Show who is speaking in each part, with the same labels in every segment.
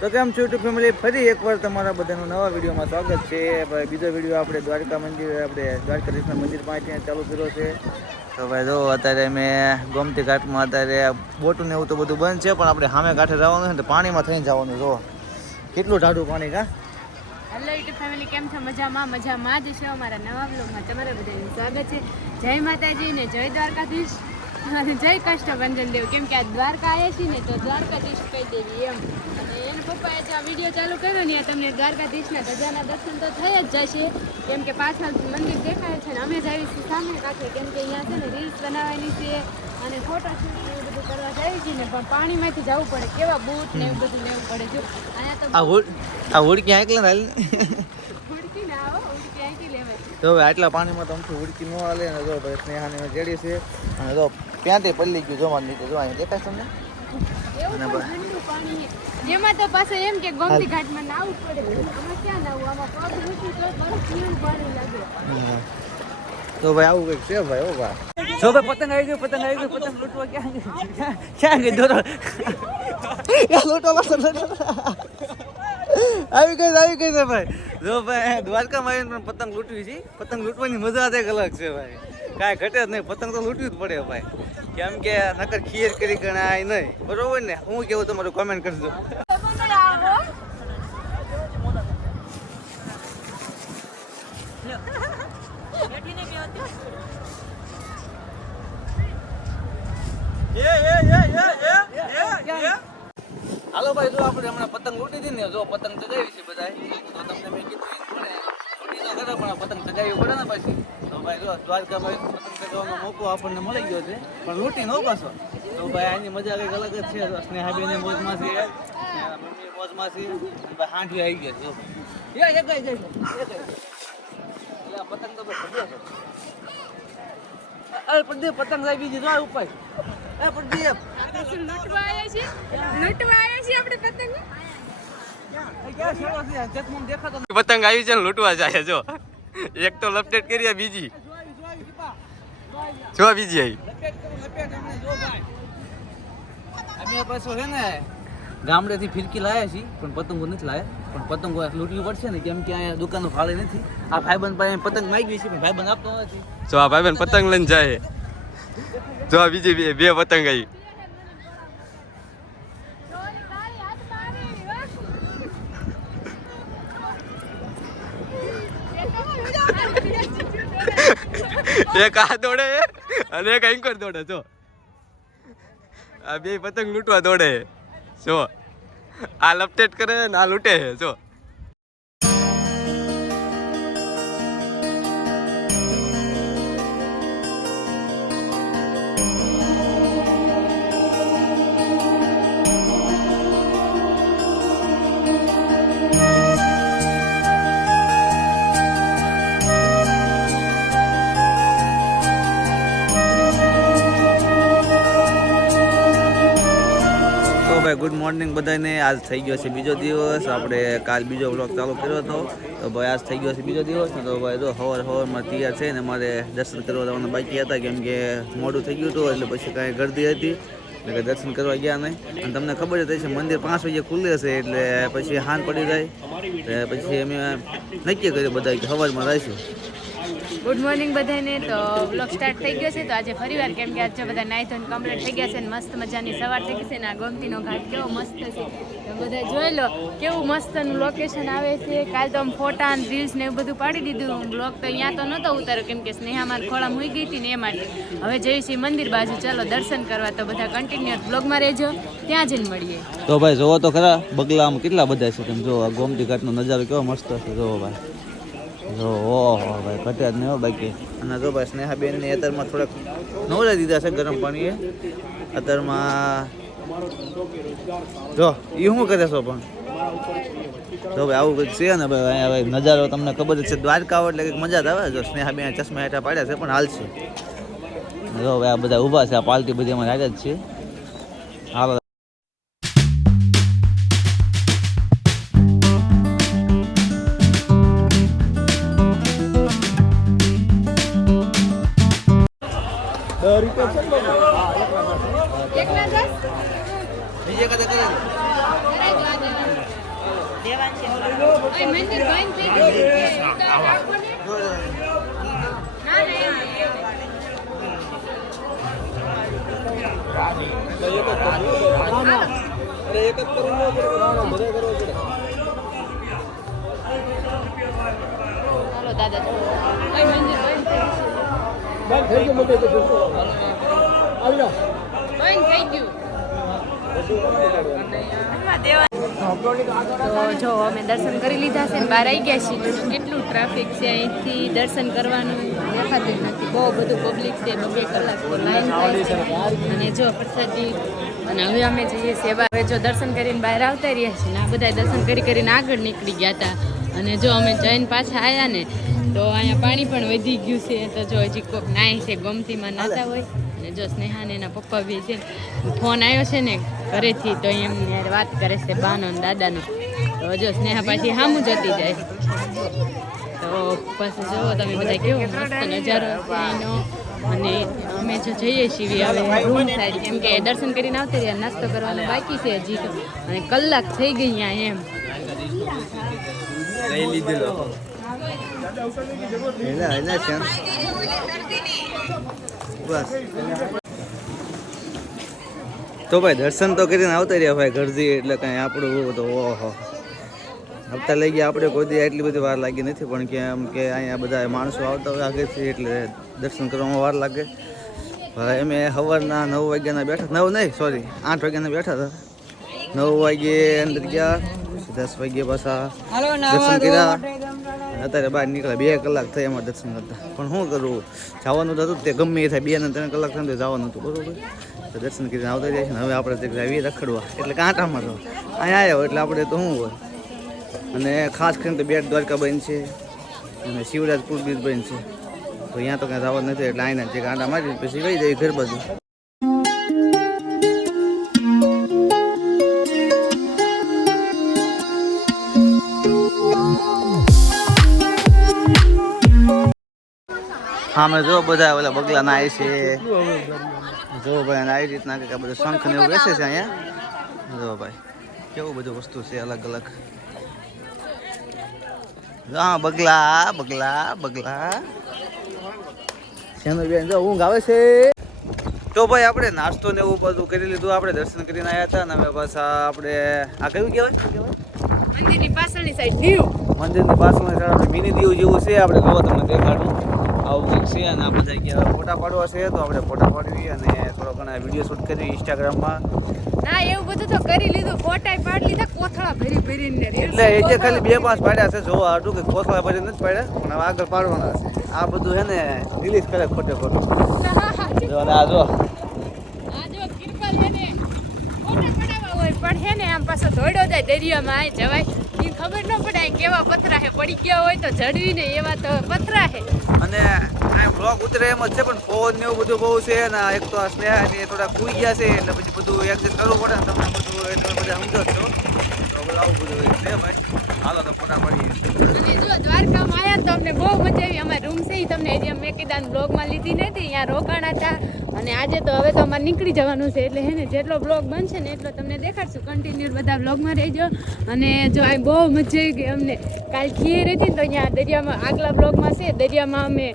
Speaker 1: તો કેમ છો યુટ્યુબ ફેમિલી ફરી એકવાર તમારા બધાનું નવા વિડીયોમાં સ્વાગત છે. ભાઈ બીજો વીડિયો આપણે દ્વારકા મંદિર, આપણે દ્વારકાધીશના મંદિર પાસે ચાલુ કર્યો છે. તો ભાઈ જો, અત્યારે મેં ગોમતી ઘાટમાં અત્યારે બોટું ને એવું તો બધું બંધ છે, પણ આપણે સામે કાંઠે જવાનું છે ને તો પાણીમાં થઈને જવાનું જો, કેટલું ટાઢું પાણી કા?
Speaker 2: હેલો યુટ્યુબ ફેમિલી કેમ છો? મજામાં? મજામાં જ છે અમારા નવા બ્લોગમાં તમારા બધાનું સ્વાગત છે. જય માતાજી ને જય દ્વારકાધીશ. જય કષ્ટભંજન દેવ. કેમ કે આ દ્વારકા આવ્યા છીએ ને તો દ્વારકાધીશ કહી દેવી એમ. અને એના પપ્પાએ આ વીડિયો ચાલુ કર્યો ને તમને દ્વારકાધીશના ધજાના દર્શન તો થઈ જ જશે. કેમ કે પાછળ મંદિર દેખાય છે ને અમે જ આવીશું સામે કાંઠે. કેમ કે અહીંયા છે ને રીલ્સ બનાવવાની છે અને ફોટોશૂટ ને એવું બધું કરવા જાય છે ને પણ પાણીમાંથી જવું પડે. કેવા બૂટ ને એવું બધું લેવું પડે જો અહીંયા તો
Speaker 1: આ હોડ આ હોડકી હાલ
Speaker 2: ઉડકી ના આવો ઉડકી આંકી લેવાય.
Speaker 1: તો હવે આટલા પાણીમાં તો અમથી ઉડકી ન હાલે. ને જો ભાઈ સ્નેહાને જેડી છે. અને જો ત્યાંથી પલ્લી ગયું જોવા નીચે જોવા દેખાય તમને.
Speaker 2: એમાં તો પાછું એમ કે ગોમતી ઘાટમાં નાવું પડે. આમાં ક્યાં નાવું? આમાં પગ મૂકું તો બરફ જેવું પાણી લાગે.
Speaker 1: તો ભાઈ આવું કંઈક છે ભાઈ ઓ ભાઈ. જો ભાઈ પતંગ આવી ગયો પતંગ આવી ગયો પતંગ લૂંટવા ક્યાં? ક્યાં ગઈ? દોરો. આવી ગઈ આવી ગઈ છે ભાઈ. જો ભાઈ દ્વારકામાં આવીને પણ પતંગ લૂંટવી છે. પતંગ લૂંટવાની મજા જ એક અલગ છે ભાઈ. કાંઈ ઘટે જ નહીં. પતંગ તો લૂંટવી જ પડે ભાઈ. કેમ કે નકર ખીર કરી ગણાય નહીં. બરોબર ને? હું કેવું તમારું કોમેન્ટ કરજો. હાલો ભાઈ, જો આપણે હમણાં પતંગ લૂંટી હતી ને, જો પતંગ ચગાવી છે બધા તો તમને મેં કીધું પણ પતંગ ચગાવી પડે ને પછી. ભાઈ જો દ્વારકામાં મોકો આપણને મળી ગયો છે. પણ લૂંટી ન પાછો. તો ભાઈ આની મજા કંઈક અલગ જ છે. સ્નેહાબેન મોજમાં છે મમ્મી મોજમાં છે ભાઈ હાંઠી આવી ગયા છે જો એ એક જ, એક જ, એક જ. એટલે પતંગ તો ભાઈ અરે પ્રદીપ પતંગ લાવી બીજી જો આ ઉપર. એ પ્રદીપ.
Speaker 2: લૂંટવા આવ્યા છીએ આપણે પતંગ
Speaker 3: પતંગ આવી છે ને લૂંટવા જાય જો. એક તો લપટેટ કરી બીજી. જો બીજી આવી
Speaker 1: અમે પાછો છે ને ગામડેથી ફિરકી લાયા છીએ પણ પતંગો નથી લાયા. પણ પતંગો લૂંટવી પડશે ને કેમ કે અહીંયા દુકાનો ફાળે નથી. આ ભાઈબંધ પાસે પતંગ માંગવી છે પણ ભાઈબંધ આપતો નથી.
Speaker 3: જો આ ભાઈ પતંગ લઈને જાય. જો આ બીજી બે બે પતંગ આવી. એક આ દોડે અને એક એન્કર દોડે, જો. આ બે પતંગ લૂંટવા દોડે. જો. આ લપટેટ કરે ને આ લૂંટે, જો.
Speaker 1: મોર્નિંગ બધાને આજ થઈ ગયો છે બીજો દિવસ. આપણે કાલ બીજો બ્લોક ચાલુ કર્યો હતો. તો ભાઈ આજ થઈ ગયો છે બીજો દિવસ. તો ભાઈ તો હવાર હવારમાં તૈયાર છે ને મારે દર્શન કરવા જવાના બાકી હતા કેમ કે મોડું થઈ ગયું હતું એટલે પછી કાંઈ ગરદી હતી. એટલે દર્શન કરવા ગયા નહીં. અને તમને ખબર જ છે મંદિર પાંચ વાગે ખુલ્લે છે એટલે પછી હાન પડી જાય. પછી અમે નક્કી કર્યું બધા કે હવારમાં રહીશું.
Speaker 2: ગુડ મોર્નિંગ બધાને. તો બ્લોગ સ્ટાર્ટ થઈ ગયો છે. તો આજે ફરીવાર કેમ કે આજે બધા નાઈ ધોઈને કમ્પ્લીટ થઈ ગયા છે ને મસ્ત મજાની સવાર થઈ ગઈ છે ને આ ગોમતીનો ઘાટ કેવો મસ્ત છે. બધા જોઈ લો કેવું મસ્તનું લોકેશન આવે છે. કાલ તો આમ ફોટા અને રીલ્સ ને એવું બધું પાડી દીધું. બ્લોગ તો અહીંયા તો નહોતો ઉતાર્યો, કેમ કે સ્નેહા માર ખોળા મૂઈ ગઈ હતી ને એ માટે. હવે જઈએ છીએ મંદિર બાજુ. ચાલો દર્શન કરવા તો બધા કન્ટિન્યુઅસ બ્લોગમાં રહેજો. ત્યાં જઈને મળીએ.
Speaker 1: તો ભાઈ જોવો તો ખરા, બગલામાં કેટલા બધા છે. તમે જો આ ગોમતી ઘાટનો નજારો કેવો મસ્ત છે. જોવો ભાઈ. જો, ઓહો, ભાઈ ઘટ્યા જ નહીં હો બાકી. અને જો ભાઈ, સ્નેહાબેનને અત્યારમાં થોડાક નવરા દીધા છે ગરમ પાણીએ. અત્યારમાં, જો એ શું કરે છો પણ? જો ભાઈ, આવું કંઈક છે ને ભાઈ, અહીંયા ભાઈ, નજારો તમને ખબર જ છે. દ્વારકા એટલે કંઈક મજા જ આવે. જો, સ્નેહાબેન ચશ્મા હેઠા પાડ્યા છે, પણ હાલશે જો ભાઈ, આ બધા ઊભા છે, આ પાલટી બધી અમારે આગળ જ છે. હાલો બીજે કદે કરે
Speaker 2: દો આજે. ઓય, મંદિર બંધ એમ નહીં. હાલો દાદા મંદિર બંધ થઈ ગયું છે. બંધ થઈ તો જો અમે દર્શન કરી લીધા છે બહાર આવી ગયા છીએ. કેટલું ટ્રાફિક છે અહીંથી દર્શન કરવાનું? દેખાતું નથી. બહુ બધું પબ્લિક છે બબે કલાક લાઈન થાય અને જો પ્રસાદી અને હવે અમે જઈએ સેવા હવે જો દર્શન કરીને બહાર આવતા રહ્યા છીએ ને આ બધા દર્શન કરી કરીને આગળ નીકળી ગયા હતા. અને જો અમે જઈને પાછા આવ્યા ને તો અહીંયા પાણી પણ વધી ગયું છે. તો જો હજી કોક નાય છે ગમતીમાં નાતા હોય. અને જો સ્નેહા ને એના પપ્પા બી છે. ફોન આવ્યો છે ને ઘરેથી તો એમની યાર વાત કરે છે બાનો ને દાદાનો. તો જો સ્નેહા પાછી સામું જતી જાય. તો પછી જુઓ તમે બધા કેવો મસ્ત નજારો એનો. અને અમે જો જઈએ છીએ હવે રૂમ સાઈડ કેમ કે દર્શન કરીને આવતા રહ્યા નાસ્તો કરવાનો બાકી છે હજી તો. અને કલાક થઈ ગઈ અહીંયા એમ
Speaker 1: એલા એલા શ્યામ બસ. તો ભાઈ દર્શન તો કરીને આવતા રહ્યા ભાઈ ઘરથી એટલે કાંઈ આપણું તો ઓહો. હપ્તા લઈ ગયા આપણે કોઈ દી એટલી બધી વાર લાગી નથી પણ કે એમ કે અહીંયા બધા માણસો આવતા હોય આગળથી એટલે દર્શન કરવામાં વાર લાગે. ભાઈ અમે સવારના નવ વાગ્યાના બેઠા નવ નહીં સોરી આઠ વાગ્યાના બેઠા હતા. નવ વાગ્યે અંદર ગયા દસ વાગ્યે પાછા દર્શન કર્યા. અત્યારે બહાર નીકળે, બે કલાક થઈ એમાં દર્શન કરતા. પણ શું કરું જવાનું તો હતું તે ગમે એ થાય બે ને ત્રણ કલાક થાય જવાનું હતું, બરોબર? તો દર્શન કરીને આવતા જાય છે હવે આપણે આવીએ રખડવા, એટલે કાંટામાં તો. અહીંયા આવ્યો એટલે આપણે તો શું હોય? અને ખાસ કરીને તો બેટ દ્વારકા બન છે, અને શિવરાજપુર બીચ બન છે. તો અહીંયા તો કાંઈ જવાનું નથી, એટલે આઈને જે કાંટા મારી પછી વહી જાય ઘર બાજુ. હા મેં જો બધા ઓલા બગલા ના છે. જો ભાઈ આવી રીતના કે આ બધું શંખ ને એવું બેસે છે અહીંયા. જો ભાઈ કેવું બધું વસ્તુ છે અલગ અલગ. હા બગલા બગલા બગલા. બેન જો ઊંઘ આવે છે. તો ભાઈ આપણે નાસ્તો ને એવું બધું કરી લીધું. આપણે દર્શન કરીને આવ્યા હતા ને હવે પાછા આપણે આ કયું કહેવાય?
Speaker 2: મંદિરની પાછળની સાઈડ દીવ
Speaker 1: મંદિરની પાછળની સાઈડ આપણે મિની દીવ જેવું છે. આપણે જોવા તમને દેખાડું. આવું છે અને આ બધા ગયા ફોટા પાડવા છે તો આપણે ફોટા પાડવી અને થોડો ઘણા વીડિયો શૂટ કરી ઇન્સ્ટાગ્રામમાં
Speaker 2: ના એવું બધું તો કરી લીધું. ફોટા પાડી લીધા કોથળા ભરી ભરીને
Speaker 1: એટલે એ જે ખાલી બે પાંચ પાડ્યા છે જોવા હતું કે કોથળા ભરી નથી પાડ્યા પણ હવે આગળ પાડવાના છે. આ બધું છે ને રિલીઝ કરે ખોટે ખોટું. જો આ જો.
Speaker 2: ને પણ હે ને આમ પાછો ધોડો જાય દરિયામાં આ જવાય. એ ખબર ન પડે કેવા પથરા હે પડી ગયા હોય તો જડવીને એવા તો પથરા હે
Speaker 1: અને આ બ્લોગ ઉતરે એમ જ છે, પણ ફોન ને એવું બધું બહુ છે અને એક તો સ્નેહા ને થોડા કૂઈ ગયા છે, એટલે પછી બધું એડજસ્ટ કરવું પડે ને તમને બધું એટલે તમે બધા સમજો છો. આવું
Speaker 2: જો દ્વારકામાં આવ્યા તો અમને બહુ મજા આવી. અમારી રૂમ છે તમને મેં કીધા બ્લોગમાં લીધી નથી. અહીંયા રોકાણા હતા. અને આજે તો હવે તો અમારે નીકળી જવાનું છે. એટલે હે ને, જેટલો બ્લોગ બનશે ને એટલો તમને દેખાડશું. કન્ટિન્યુ બધા બ્લોગમાં રહેજો. અને જો આ બહુ મજા આવી ગઈ અમને. કાલ ખીર હતી ને તો અહીંયા દરિયામાં, આગલા બ્લોગમાં છે, દરિયામાં અમે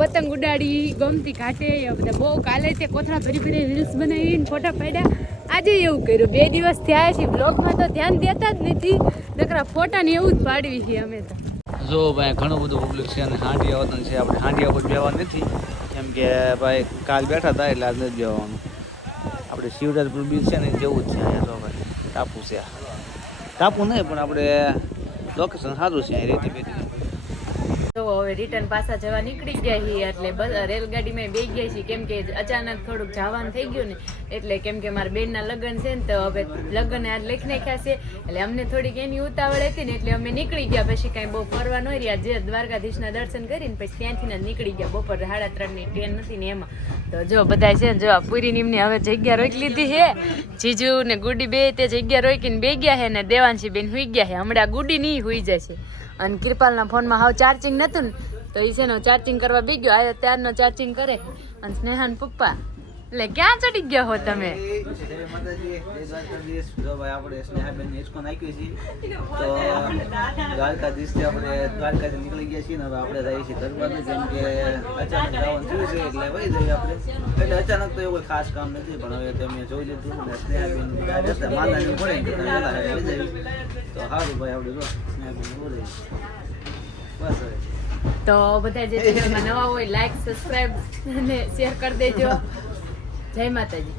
Speaker 2: પતંગ ઉડાડી, ગમતી ઘાટે બધા બહુ કાલે તે કોથળા ભરી ભરી રીલ્સ બનાવીને ફોટા પાડ્યા. આજે એવું કર્યું. બે દિવસ થયા છે બ્લોગમાં તો ધ્યાન દેતા જ નથી. નકરા ફોટા ને એવું જ પાડવી છે અમે તો.
Speaker 1: જો ભાઈ, ઘણું બધું પબ્લિક છે અને હાંડિયા વતન છે. આપણે હાંડિયા પર બેવા નથી. કેમ કે ભાઈ, કાલ બેઠા હતા એટલે આજ નથી બેવાનું આપણે શિવરાજપુર બીચ છે ને જેવું જ છે અહીંયા તો ભાઈ. ટાપુ છે ટાપુ નહીં, પણ આપણે લોકેશન સારું છે અહીં રેતી બેતી
Speaker 2: તો હવે રિટર્ન પાછા જવા નીકળી ગયા છીએ, એટલે રેલગાડીમાં બે ગયા છીએ. કેમ કે અચાનક થોડુંક જવાનું થઈ ગયું ને, એટલે કેમ કે મારા બેનના લગ્ન છે ને, તો હવે લગ્ન આજ લખી નાખ્યા છે. એટલે અમને થોડીક એની ઉતાવળ હતી ને, એટલે અમે નીકળી ગયા. પછી કાંઈ બહુ ફરવા ન રહ્યા જે દ્વારકાધીશના દર્શન કરીને પછી ત્યાંથી ને નીકળી ગયા. બપોર સાડા ત્રણની ટ્રેન નથી ને એમાં. તો જો બધા છે ને, જો પૂરી નિમની હવે જગ્યા રોકી લીધી છે. જીજુ ને ગુડી બે તે જગ્યા રોકીને બે ગયા છે ને દેવાંશી બેન હુઈ ગયા છે. હમણાં ગુડી નહીં હુઈ જશે. અને કૃપાલના ફોનમાં હાવ ચાર્જિંગ નહોતું ને, તો એ છે ને ચાર્જિંગ કરવા બી ગયો આયો ત્યારનો ચાર્જિંગ કરે. અને સ્નેહાન પપ્પા એટલે ક્યાં ચડી ગયા હો તમે?
Speaker 1: આપણે હિંચકો નાખ્યો છે. તો દ્વારકાધીશથી આપણે દ્વારકાથી નીકળી ગયા છીએ ને હવે આપણે જઈએ છીએ દરબાર કેમ કે અચાનક જવાનું થયું છે એટલે વહી જઈએ આપણે. એટલે અચાનક તો એવું ખાસ કામ નથી પણ હવે તમે જોઈ લીધું ને સ્નેહાબેન માતાની. તો સારું ભાઈ આપણે જો સ્નેહાબેન બોલે બસ હવે.
Speaker 2: તો બધા જે ચેનલમાં નવા હોય લાઈક સબસ્ક્રાઇબ અને શેર કરી દેજો. જય માતાજી.